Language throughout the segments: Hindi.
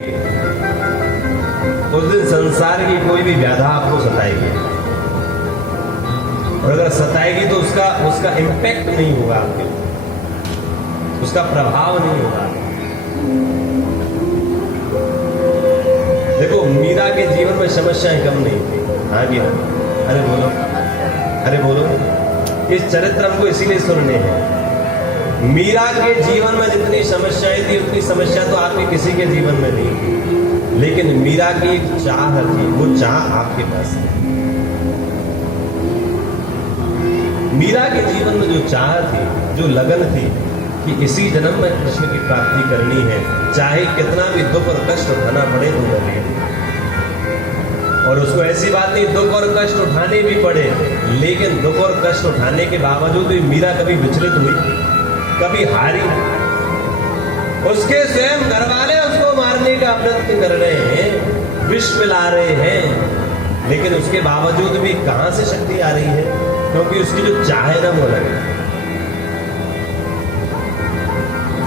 उस दिन संसार की कोई भी व्याधा आपको सताएगी, और अगर सताएगी तो उसका इम्पैक्ट नहीं होगा आपके ऊपर, उसका प्रभाव नहीं होगा। देखो, मीरा के जीवन में समस्याएं कम नहीं थी। हाँ जी, अरे बोलो, अरे बोलो। इस चरित्र हमको इसीलिए सुनने हैं। मीरा के जीवन में जितनी समस्याएं थी उतनी समस्या तो आपके किसी के जीवन में नहीं थी, लेकिन मीरा की एक चाह थी, वो चाह आपके पास है। मीरा के जीवन में जो चाह थी, जो लगन थी कि इसी जन्म में कृष्ण की प्राप्ति करनी है, चाहे कितना भी दुख और कष्ट उठाना पड़े तो लगे। और उसको ऐसी बात नहीं, दुख और कष्ट उठाने भी पड़े, लेकिन दुख और कष्ट उठाने के बावजूद भी मीरा कभी विचलित हुई, कभी हारी। उसके स्वयं घरवाले उसको मारने का प्रयत्न कर रहे हैं, विष मिला रहे हैं, लेकिन उसके बावजूद भी कहां से शक्ति आ रही है? क्योंकि उसकी जो चाह है ना वो अलग है।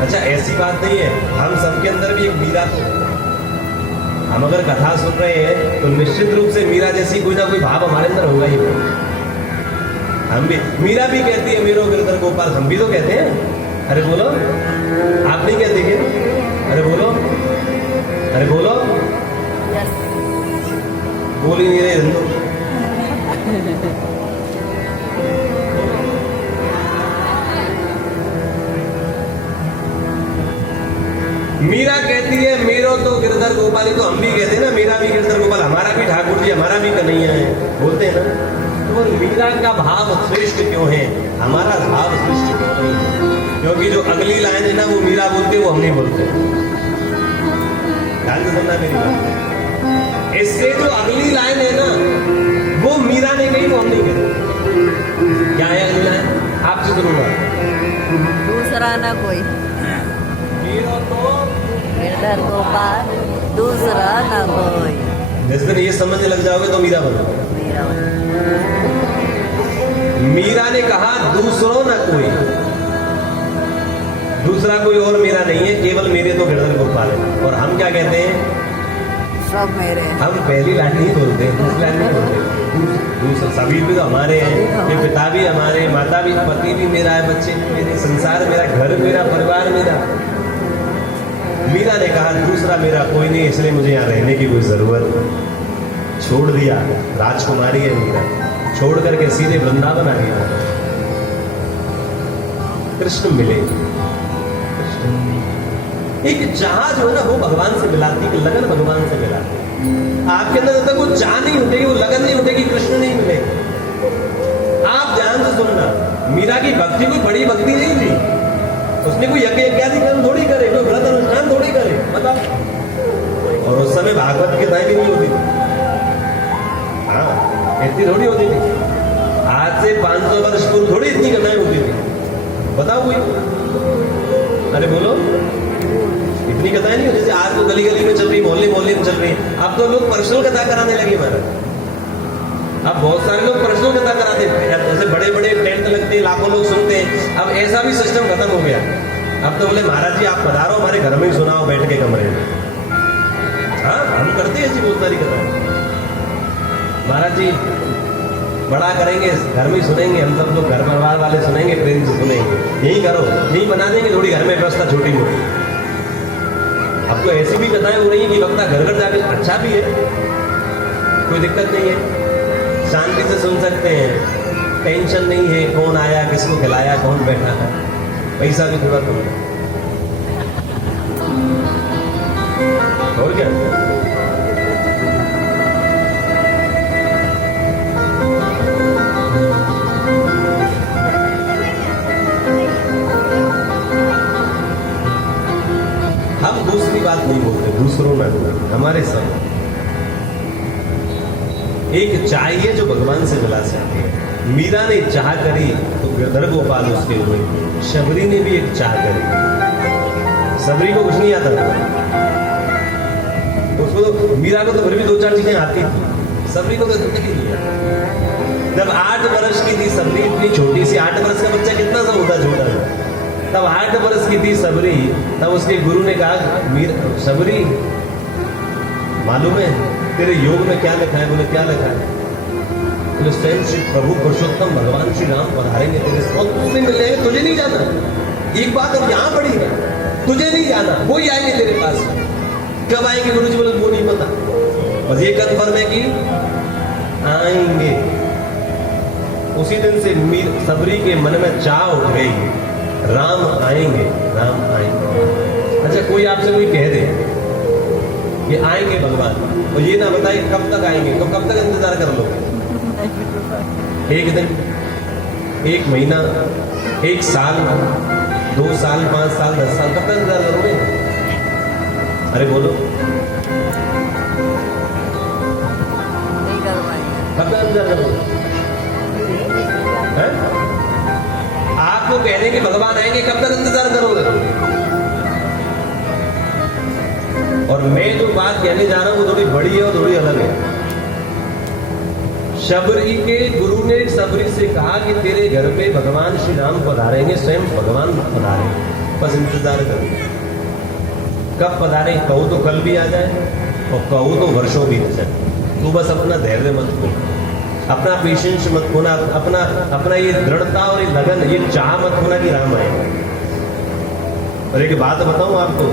अच्छा, ऐसी बात नहीं है, हम सबके अंदर भी एक मीरा तो है। हम अगर कथा सुन रहे हैं तो निश्चित रूप से मीरा जैसी कोई ना कोई भाव हमारे अंदर होगा ही। हम भी, मीरा भी कहती है मेरो गिरधर गोपाल, हम भी तो कहते हैं। अरे बोलो, आप नहीं कहते क्या? अरे बोलो, अरे बोलो। बोल ही नहीं रहे हिंदू। मीरा कहती है मेरो तो गिरधर गोपाल, ही तो हम भी कहते हैं ना, मेरा भी गिरधर गोपाल, हमारा भी ठाकुर जी, हमारा भी कन्हैया है, बोलते हैं ना। तो मीरा का भाव श्रेष्ठ क्यों है, हमारा भाव श्रेष्ठ क्यों नहीं है? क्योंकि जो अगली लाइन है ना वो मीरा बोलते, वो हम नहीं बोलते। ध्यान से सुनना मेरी बात। इससे जो अगली लाइन है ना वो मीरा ने कही, वो हम नहीं कहते। क्या है अगली लाइन? आपसे सुनूंगा। दूसरा ना कोई मेरो तो गिरधर गोपाल, दूसरा ना कोई। जिस दिन ये समझने लग जाओगे तो मीरा बनो। मीरा ने कहा दूसरों ना कोई, दूसरा कोई और मेरा नहीं है, केवल मेरे तो गिरधर गोपाल है। और हम क्या कहते हैं? सब मेरे। हम पहली लाइन नहीं बोलते, दूसरी लाइन नहीं बोलते। दूसरा सभी भी तो हमारे हैं, ये पिता भी हमारे, माता भी, पति भी मेरा है, बच्चे भी मेरे, संसार मेरा, घर मेरा, परिवार मेरा। मीरा ने कहा दूसरा मेरा कोई नहीं, इसलिए मुझे यहाँ रहने की कोई जरूरत। छोड़ दिया, राजकुमारी है मीरा, छोड़ करके सीधे वृंदावन आ गया। कृष्ण मिले। एक चाह जो है ना वो भगवान से मिलाती, एक लगन भगवान से मिलाती। आपके अंदर जब तक वो चाह नहीं उठेगी, वो लगन नहीं उठेगी, कृष्ण नहीं मिलेगी। आप ध्यान से सुनना, मीरा की भक्ति कोई बड़ी भक्ति नहीं थी। उसने कोई यज्ञ इत्यादि कर्म थोड़ी करे, कोई व्रत अनुष्ठान थोड़ी करे, बताओ। और उस समय भागवत की कथाएं भी नहीं होती थी। हाँ, इतनी थोड़ी होती थी। आज से 500 वर्ष पूर्व थोड़ी इतनी कथाएं होती थी, बताओ कोई। अरे बोलो, इतनी कथाएं नहीं होती। जैसे आज तो गली गली में चल रही, मोहल्ले मोहल्ले में चल रही। अब तो लोग पर्सनल कथा कराने लगे महाराज। अब बहुत सारे लोग पर्सनल कथा कराते हैं, जैसे बड़े बड़े टेंट लगते हैं, लाखों लोग सुनते हैं। अब ऐसा भी सिस्टम खत्म हो गया। अब तो बोले महाराज जी आप पधारो, हमारे घर में ही सुनाओ बैठ के कमरे में। हाँ, हम करते हैं ऐसी बहुत सारी कथा। महाराज जी बड़ा करेंगे, घर में ही सुनेंगे, हम सब लोग घर परिवार वाले सुनेंगे, प्रेम से सुनेंगे। यही करो, यही बना देंगे थोड़ी घर में व्यवस्था छोटी मोटी। अब तो ऐसी भी कथाएं हो रही है कि वक्ता घर घर जाके, अच्छा भी है, कोई दिक्कत नहीं है, शांति से सुन सकते हैं, टेंशन नहीं है कौन आया, किसको खिलाया, कौन बैठा है, पैसा भी थोड़ा कम है। और क्या? हम दूसरी बात नहीं बोलते, दूसरों में हमारे सब एक चाहिए जो भगवान से मिला सकती है। मीरा ने चाह करी तो गिरधर गोपाल उसके हुए। शबरी ने भी एक चाह करी। शबरी को कुछ नहीं आता था, उसको तो, मीरा को तो फिर भी 2-4 चीजें आती थी, शबरी को तो नहीं आता। जब 8 वर्ष की थी शबरी, इतनी छोटी सी, 8 वर्ष का बच्चा कितना सा होता छोटा, तब 8 वर्ष की थी शबरी। तब उसके गुरु ने कहा शबरी मालूम है तेरे योग में क्या लिखा है? बोले क्या लिखा है? बोले स्वयं श्री प्रभु पुरुषोत्तम भगवान श्री राम पधारेंगे तेरे और तुझे मिल जाएंगे, तुझे नहीं जाना। एक बात अब यहाँ पड़ी है, तुझे नहीं जाना, वो ही आएंगे तेरे पास। कब आएंगे गुरु जी? बोले वो नहीं पता, बस ये कन्फर्म है कि आएंगे। उसी दिन से सबरी के मन में चाह उठ गई, राम आएंगे, राम आएंगे। अच्छा कोई आपसे कोई कह दे कि आएंगे भगवान, और ये ना बताए कब तक आएंगे, तो कब तक इंतजार कर लो? एक दिन, एक महीना, एक साल, 2 साल, 5 साल, 10 साल, कब तक इंतजार करोगे? अरे बोलो, नहीं कर पाएंगे। कब तक इंतजार करोगे? आपको कह रहे हैं कि भगवान आएंगे, कब तक इंतजार करोगे? और मैं जो बात कहने जा रहा हूं वो थोड़ी बड़ी है और थोड़ी अलग है। शबरी के गुरु ने सबरी से कहा कि तेरे घर पे भगवान श्री राम पधारेंगे, स्वयं भगवान पधारेंगे, बस इंतजार करो। कब पधारे? कहो तो कल भी आ जाए और कहो तो वर्षों भी हो जाए। तू बस अपना धैर्य मत खोना, अपना पेशेंस मत खोना, अपना ये दृढ़ता और ये लगन, ये चाह मत खोना कि राम आएंगे। और एक बात बताऊं आपको,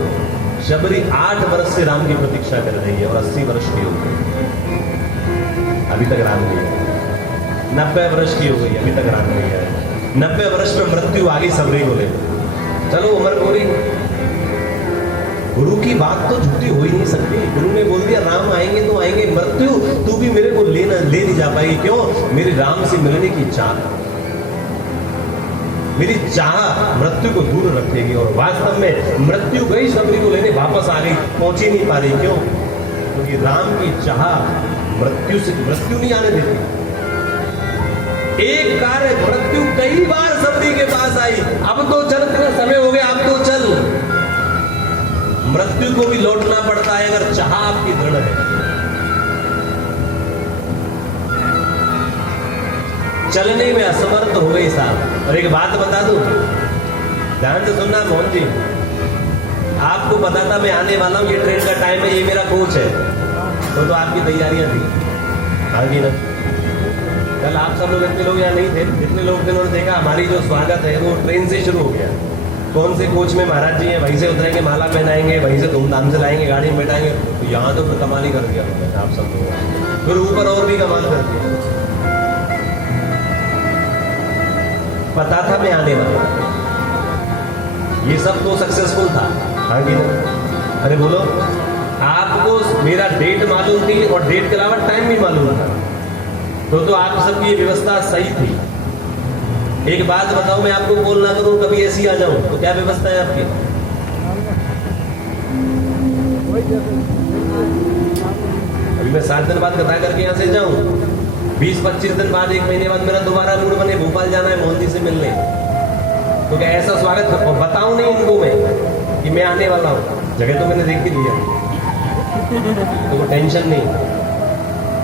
शबरी 8 वर्ष से राम की प्रतीक्षा कर रही है और 80 वर्ष की हो गई, अभी तक राम नहीं आया। 90 वर्ष की हो गई, अभी तक राम नहीं आया। 90 वर्ष में मृत्यु आ गई सबरी को ले, चलो उम्र पूरी। गुरु की बात तो झूठी हो ही नहीं सकती। गुरु ने बोल दिया राम आएंगे तो आएंगे, मृत्यु तू भी मेरे को ले नहीं जा पाएगी। क्यों? मेरी राम से मिलने की चाह, मेरी चाह मृत्यु को दूर रखेगी। और वास्तव में मृत्यु गई सबरी को लेने, वापस आ गई, पहुंच ही नहीं पा रही। क्यों? क्योंकि राम की चाह मृत्यु नहीं आने देती। एक कार्य मृत्यु कई बार सबरी के पास आई, अब तो चल, तेरा समय हो गया, अब तो चल। मृत्यु को भी लौटना पड़ता है अगर चाह आपकी दृढ़ है। चलने में असमर्थ हो गई साहब। और एक बात बता दूं, ध्यान से सुनना मोहन जी, आपको पता था मैं आने वाला हूं, ये ट्रेन का टाइम है, ये मेरा कोच है, तो आपकी तैयारियां थी? हाँ जी ना। कल आप सब लोग इतने लोग यहाँ नहीं थे, जितने लोग थे उन्होंने देखा हमारी जो स्वागत है वो ट्रेन से शुरू हो गया। कौन से कोच में महाराज जी हैं, वहीं से उतरेंगे, माला पहनाएंगे, वहीं से धूमधाम से लाएंगे, गाड़ी में बैठाएंगे। तो यहाँ तो फिर कमाल ही कर दिया आप सब लोग, फिर ऊपर और भी कमाल कर दिया। पता था मैं आने वाला, ये सब तो सक्सेसफुल था। हाँ कि ना? अरे बोलो, आपको मेरा डेट मालूम थी और डेट के अलावा टाइम भी मालूम था, तो आप सबकी व्यवस्था सही थी। एक बात बताओ, मैं आपको बोल ना करूं, कभी ऐसी आ जाऊं तो क्या व्यवस्था है आपकी? अभी मैं 7 दिन बाद कथा करके यहां से जाऊं, 20-25 दिन बाद, 1 महीने बाद मेरा दोबारा मूड बने भोपाल जाना है मोहन जी से मिलने, तो क्या ऐसा स्वागत बताऊं नहीं इनको मैं कि मैं आने वाला हूं? जगह तो मैंने देख ही लिया, तो वो टेंशन नहीं।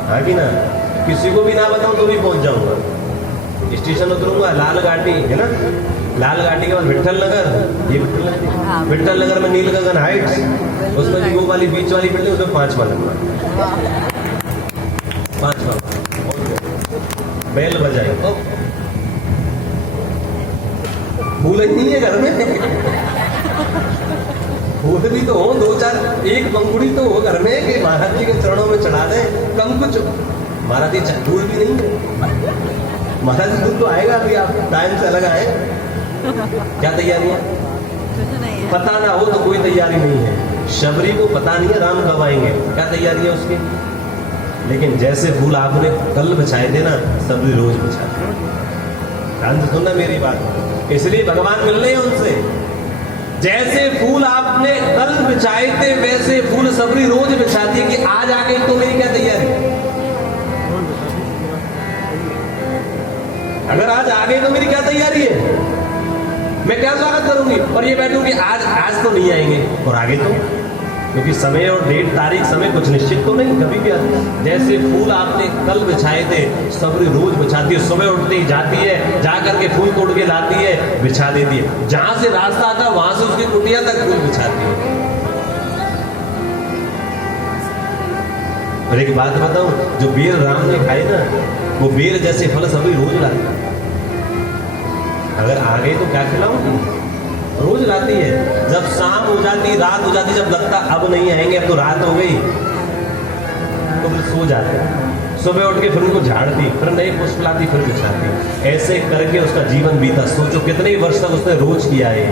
हाँ कि ना? किसी को भी ना बताऊं तो भी पहुंच जाऊंगा। स्टेशन उतरूंगा, लाल घाटी है ना, लाल घाटी के बाद विट्ठल नगर, ये विट्ठल नगर में नील गगन हाइट्स, उसमें वो वाली बीच वाली बिल्डिंग, उसमें 5 वाला 5 बेल बजाए तो फूल नहीं है घर में, फूल भी तो हो 2-4, एक पंखुड़ी तो हो घर में कि महाराज जी के चरणों में चढ़ा दें। कम कुछ महाराज जी दूर भी नहीं है, महाराज जी दूर तो आएगा, अभी आप टाइम से अलग आए। क्या तैयारी है? पता ना हो तो कोई तैयारी नहीं है। शबरी को पता नहीं है राम कब आएंगे, क्या तैयारी है उसकी। लेकिन जैसे फूल आपने कल बिछाए थे ना, सबरी रोज बिछाते। ध्यान से सुनना मेरी बात, इसलिए भगवान मिल रहे हैं उनसे। जैसे फूल आपने कल बिछाए थे वैसे फूल सबरी रोज बिछाती है कि आज आके तो मेरी क्या तैयारी। अगर आज आ गए तो मेरी क्या तैयारी है, मैं क्या स्वागत करूंगी? और ये बैठूंगी आज तो नहीं आएंगे, और आगे तो, क्योंकि समय और डेट, तारीख, समय कुछ निश्चित तो नहीं, कभी भी आता। जैसे फूल आपने कल बिछाए थे, सबरी रोज बिछाती है। सुबह उठती ही जाती है, जा करके फूल तोड़ के लाती है, बिछा देती है। जहां से रास्ता आता है वहां से उसकी कुटिया तक फूल बिछाती है। और एक बात बताऊं, जो बेर राम ने खाए ना, वो बेर जैसे फल सभी रोज लाती है। अगर आ गए तो क्या खिलाऊंगी, रोज लाती है। जब शाम हो जाती, रात हो जाती, जब लगता अब नहीं आएंगे, अब तो रात हो गई, तो फिर सो जाते। सुबह उठ के फिर उनको झाड़ती, फिर नए पुष्प लाती, फिर बिछाती। ऐसे करके उसका जीवन बीता। सोचो कितने वर्ष तक उसने रोज किया है।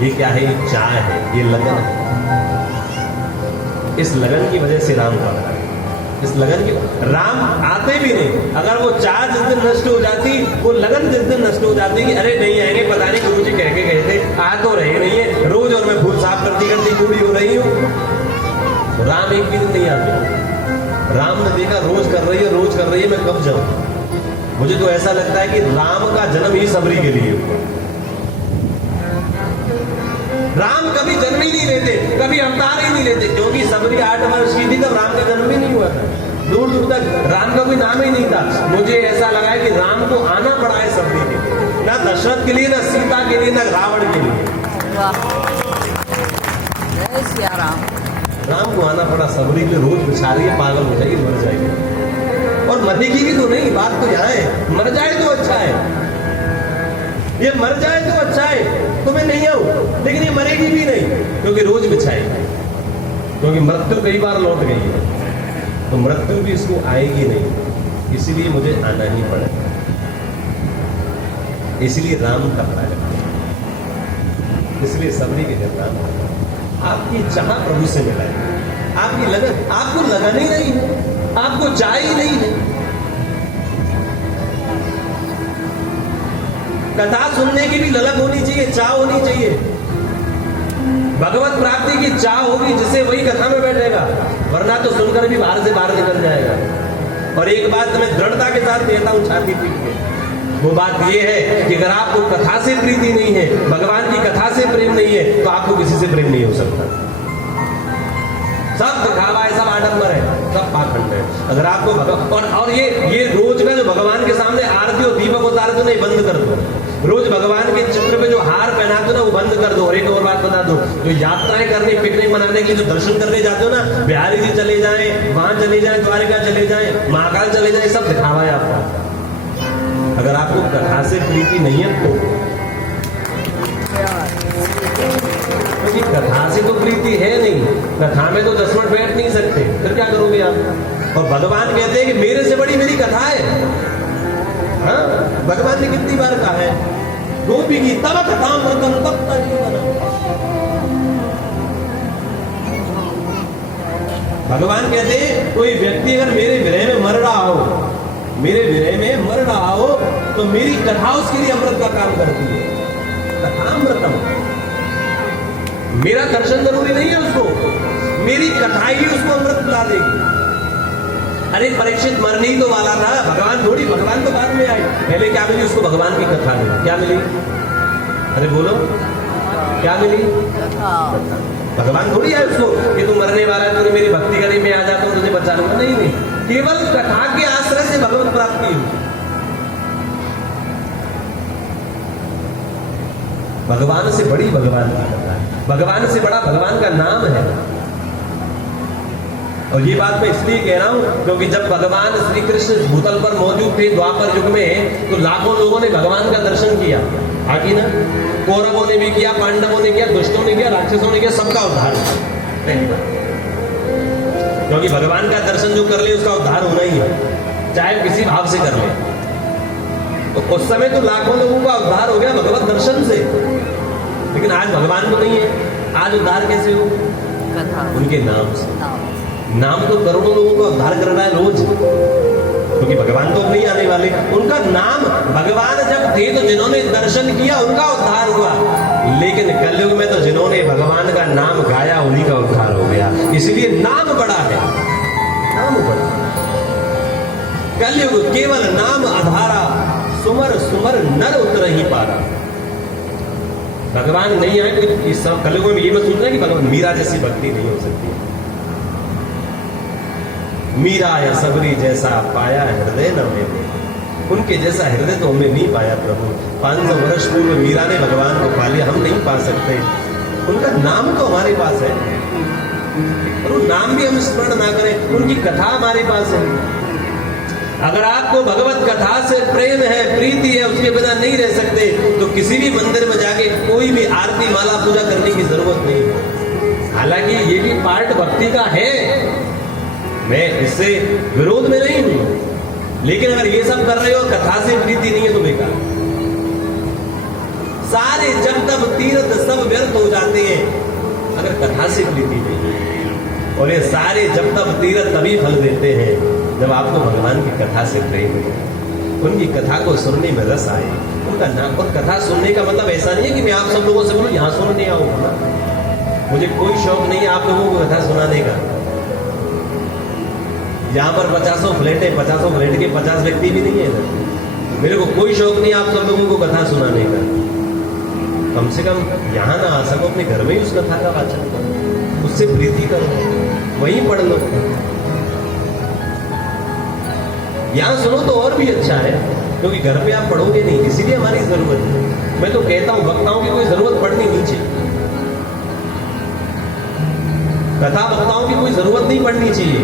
ये क्या है, ये चाह है, ये लगन है। इस लगन की वजह से राम पा रहा है। इस लगन की राम आते भी नहीं। अगर वो चाह जिस दिन नष्ट हो जाती, वो लगन जिस दिन नष्ट हो जाती कि अरे नहीं आएंगे, पता नहीं गुरु जी कह के गए थे, आ तो रहे नहीं है रोज, और मैं फूल साफ करती करती बूढ़ी हो रही हूँ। तो राम एक भी दिन नहीं आते। राम ने देखा रोज कर रही है, रोज कर रही है, मैं कब जाऊं। मुझे तो ऐसा लगता है कि राम का जन्म ही सबरी के लिए हुआ। राम कभी जन्म ही नहीं लेते, कभी अवतार ही नहीं लेते, क्योंकि सबरी 8 वर्ष की थी तब राम का जन्म ही नहीं हुआ था। दूर दूर तक राम का कोई नाम ही नहीं था। मुझे ऐसा लगा है कि राम को आना पड़ा है सबरी के लिए, ना दशरथ के लिए, ना सीता के लिए, ना रावण के लिए। वाह, जय सिया राम। राम को आना पड़ा सबरी के लिए। रोज बिछा रही है, पागल हो जाएगी, मर जाएगी। और मरेगी भी तो नहीं, बात तो यहाँ है। मर जाए तो अच्छा है, ये मर जाए तो अच्छा है, तो मैं नहीं आऊं। लेकिन ये मरेगी भी नहीं, क्योंकि रोज बिछाएगी, क्योंकि मृत्यु कई बार लौट गई है, तो मृत्यु भी इसको आएगी नहीं, इसलिए मुझे आना ही पड़ेगा। इसलिए राम का प्रायः, इसलिए सबरी के घर राम। आपकी चाह प्रभु से मिलाए, आपकी लगन, आपको लगन ही नहीं है, आपको चाह ही नहीं है। कथा सुनने की भी ललक होनी चाहिए, चाह होनी चाहिए। भगवत प्राप्ति की चाह होगी जिसे वही कथा में बैठेगा, वरना तो सुनकर भी बाहर से बाहर निकल जाएगा। और एक बात मैं दृढ़ता के साथ कहता हूं, छाती पीट के, वो बात ये है कि अगर आपको कथा से प्रीति नहीं है, भगवान की कथा से प्रेम नहीं है, तो आपको किसी से प्रेम नहीं हो सकता। सब दिखावा है, सब आडंबर है, सब पाखंड है। अगर आपको भगवान और ये रोज का जो भगवान के सामने आरती और दीपक उतार दो, नहीं बंद कर दो। रोज भगवान के चित्र पे जो हार पहना दो ना, वो बंद कर दो। और एक और बात बता दो, जो यात्राएं करने, पिकनिक मनाने के लिए जो दर्शन करने जाते हो ना, बिहारी जी चले जाए, वहां चले जाए, द्वारिका चले जाए, महाकाल चले जाए, सब दिखावा है आपका। अगर आपको कथा से प्रीति नहीं है तो, क्योंकि कथा से तो प्रीति है नहीं, कथा में तो 10 मिनट बैठ नहीं सकते, फिर क्या करोगे आप। और भगवान कहते हैं कि मेरे से बड़ी मेरी कथा है। हाँ, भगवान ने कितनी बार कहा है, गोपी की तब कथा मृतम तब भगवान कहते हैं कोई व्यक्ति अगर मेरे विरह में मर रहा हो, मेरे विरह में मर रहा हो, तो मेरी कथा उसके लिए अमृत का काम करती है। कथा अमृतम, मेरा दर्शन जरूरी नहीं है उसको, मेरी कथा ही उसको अमृत पिला देगी। अरे परीक्षित मरने ही तो वाला था, भगवान थोड़ी, भगवान तो बाद में आए। पहले क्या मिली उसको, भगवान की कथा मिली। क्या मिली, अरे बोलो क्या मिली, भगवान थोड़ी आए उसको कि तू मरने वाला है, तूने मेरी भक्ति करी, मैं आ जाता हूं तुझे बचा लूंगा। नहीं नहीं, केवल कथा के आश्रय से भगवत प्राप्ति हुई। भगवान से बड़ी भगवान की कथा है, भगवान से बड़ा भगवान का नाम है। और ये बात मैं इसलिए कह रहा हूं क्योंकि जब भगवान श्री कृष्ण भूतल पर मौजूद थे द्वापर युग में, तो लाखों लोगों ने भगवान का दर्शन किया, आगे ना, कौरवों ने भी किया, पांडवों ने किया, दुष्टों ने किया, राक्षसों ने किया, सबका उद्धार। पहली बात, क्योंकि भगवान का दर्शन जो कर ले उसका उद्धार होना ही है, चाहे किसी भाव से कर ले। तो उस समय तो लाखों लोगों का उद्धार हो गया भगवत दर्शन से, लेकिन आज भगवान को नहीं है। आज उद्धार कैसे हो, उनके नाम से। नाम तो करोड़ों लोगों का उद्धार कर रहा है रोज, क्योंकि भगवान तो नहीं आने वाले। उनका नाम, भगवान जब थे तो जिन्होंने दर्शन किया उनका उद्धार हुआ, लेकिन कलयुग में तो जिन्होंने भगवान का नाम गाया उन्हीं का उद्धार हो गया। इसलिए नाम बड़ा है, नाम बड़ा। कलयुग केवल नाम आधारा, सुमर सुमर नर उतर ही पारा। भगवान नहीं आए तो इस कलयुग में ये मत सोचना कि भगवान मीरा जैसी भक्ति नहीं हो सकती। मीरा या सबरी जैसा पाया हृदय न मैंने, उनके जैसा हृदय तो हमने नहीं पाया प्रभु। 500 वर्ष पूर्व मीरा ने भगवान को पा लिया, हम नहीं पा सकते। उनका नाम तो हमारे पास है, गुरु नाम भी हम स्मरण ना करें, उनकी कथा हमारे पास है। अगर आपको भगवत कथा से प्रेम है, प्रीति है, उसके बिना नहीं रह सकते, तो किसी भी मंदिर में जाके कोई भी आरती माला पूजा करने की जरूरत नहीं है। हालांकि ये भी पार्ट भक्ति का है, मैं इससे विरोध में नहीं हूं, लेकिन अगर ये सब कर रहे हो कथा से प्रीति नहीं है तो बेकार। सारे जब तब तीर्थ सब व्यर्थ हो जाते हैं अगर कथा से प्रीति नहीं है, और ये सारे जब तब तीर्थ तभी फल देते हैं जब आपको भगवान की कथा से प्रेम है, उनकी कथा को सुनने में रस आए, उनका नाम। और कथा सुनने का मतलब ऐसा नहीं है कि मैं आप सब लोगों से बोलूं यहां सुनने आओ ना, मुझे कोई शौक नहीं है आप लोगों को कथा सुनाने का। यहां पर 50 फ्लैट है, 50 फ्लैट के 50 व्यक्ति भी नहीं है, मेरे को कोई शौक नहीं आप सब लोगों को कथा सुनाने का। कम से कम यहां ना आ सको, अपने घर में ही उस कथा का वाचन करो, उससे प्रीति करो, वहीं पढ़ लो। यहां सुनो तो और भी अच्छा है, क्योंकि घर पे आप पढ़ोगे नहीं, इसीलिए हमारी जरूरत है। मैं तो कहता हूं वक्ताओं की कोई जरूरत पड़नी नहीं चाहिए, कथा वक्ताओं की कोई जरूरत नहीं पड़नी चाहिए।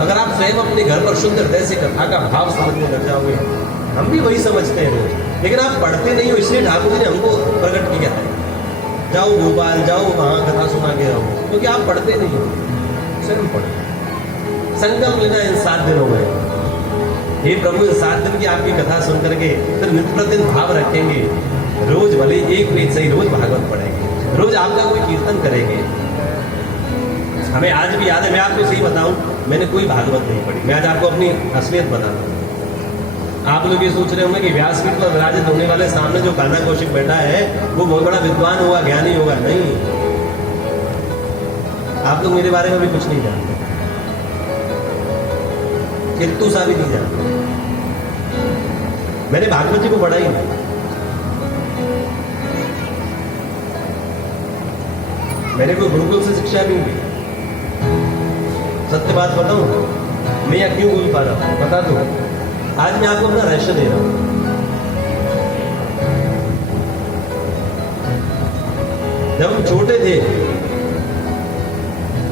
अगर आप स्वयं अपने घर पर शुद्ध हृदय से कथा का भाव समझने लग जाओगे, हम भी वही समझते हैं रोज, लेकिन आप पढ़ते नहीं हो, इसलिए ठाकुर जी ने हमको प्रकट किया है, जाओ भोपाल जाओ वहां कथा सुना के आओ, क्योंकि आप पढ़ते नहीं हो। स्वयं पढ़ो, संकल्प लेना इन 7 दिनों में, हे प्रभु इन 7 दिन की आपकी कथा सुन करके फिर नित्य प्रतिदिन भाव रखेंगे, रोज भले एक पेज सही रोज भागवत पढ़ेंगे, रोज आपका कोई कीर्तन करेंगे। हमें आज भी याद है, मैं आपको सही बताऊं, मैंने कोई भागवत नहीं पढ़ी, मैं आज आपको अपनी असलियत बताता हूं। आप लोग ये सोच रहे होंगे कि व्यासपीठ पर विराजित होने वाले सामने जो कान्हा कौशिक बैठा है वो बहुत बड़ा विद्वान होगा, ज्ञानी होगा। नहीं, आप लोग मेरे बारे में भी कुछ नहीं जानते, किंतु सा भी नहीं जानते। मैंने भागवत जी को पढ़ा ही नहीं, मैंने कोई गुरुकुल से शिक्षा नहीं ली। सत्य बात बताऊं, मैं यहां क्यों बोल पा रहा हूं बता दो, आज मैं आपको अपना रहस्य दे रहा हूं। जब हम छोटे थे,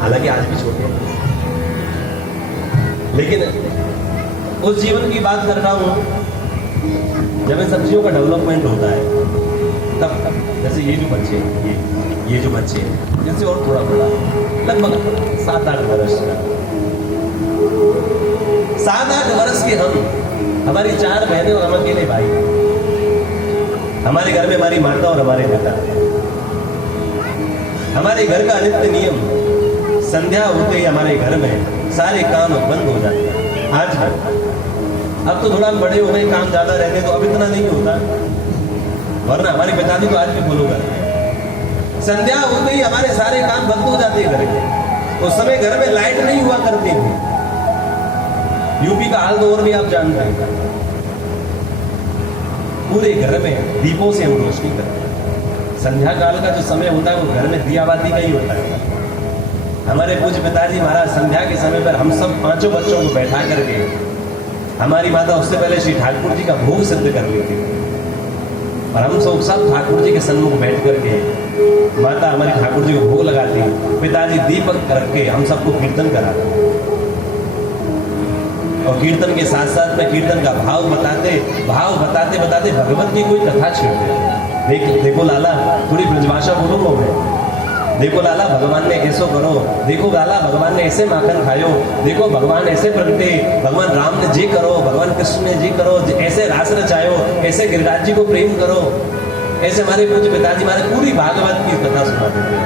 हालांकि आज भी छोटे हैं, लेकिन उस जीवन की बात कर रहा हूं जब इन सब्जियों का डेवलपमेंट होता है, तब जैसे ये जो बच्चे ये जो बच्चे जिनसे और थोड़ा बड़ा, लगभग 7-8 वर्ष का, 7-8 वर्ष के हम, हमारी 4 बहनें और हम अकेले भाई, हमारे घर में हमारी माता और हमारे पिता। हमारे घर का नित्य नियम, संध्या होते ही हमारे घर में सारे काम बंद हो जाते हैं। आज अब तो थोड़ा बड़े हो गए, काम ज्यादा रहते तो अब इतना नहीं होता, वरना हमारे पिताजी तो आज भी फॉलो करते हैं। संध्या होते ही हमारे सारे काम बंद हो जाते हैं घर के। उस समय घर में लाइट नहीं हुआ करती थी, यूपी का हाल तो और भी आप जानते हैं, पूरे घर में दीपों से हम रोशनी करते हैं। संध्या काल का जो समय होता है वो घर में दियाबाती का ही होता है। हमारे पूज्य पिताजी महाराज संध्या के समय पर हम सब 5 बच्चों को बैठा करके, हमारी माता उससे पहले श्री ठाकुर जी का भोग सिद्ध कर लेती थी, और हम सब ठाकुर जी के सन्मुख बैठ करके माता हमारी ठाकुर जी को भोग लगाती, पिताजी दीपक रख के हम सबको कीर्तन कराते, और कीर्तन के साथ साथ में कीर्तन का भाव बताते बताते भगवत की कोई कथा छेड़ते। देखो लाला, थोड़ी ब्रजभाषा बोलूंगा मैं, देखो लाला भगवान ने ऐसो करो, देखो लाला भगवान ने ऐसे माखन खायो, देखो भगवान ऐसे प्रगटे, भगवान राम ने जी करो, भगवान कृष्ण ने जी करो, ऐसे रास रचायो, ऐसे गिरिराज जी को प्रेम करो। ऐसे हमारे पूज्य पिताजी हमारे पूरी भागवत की कथा सुनाते थे।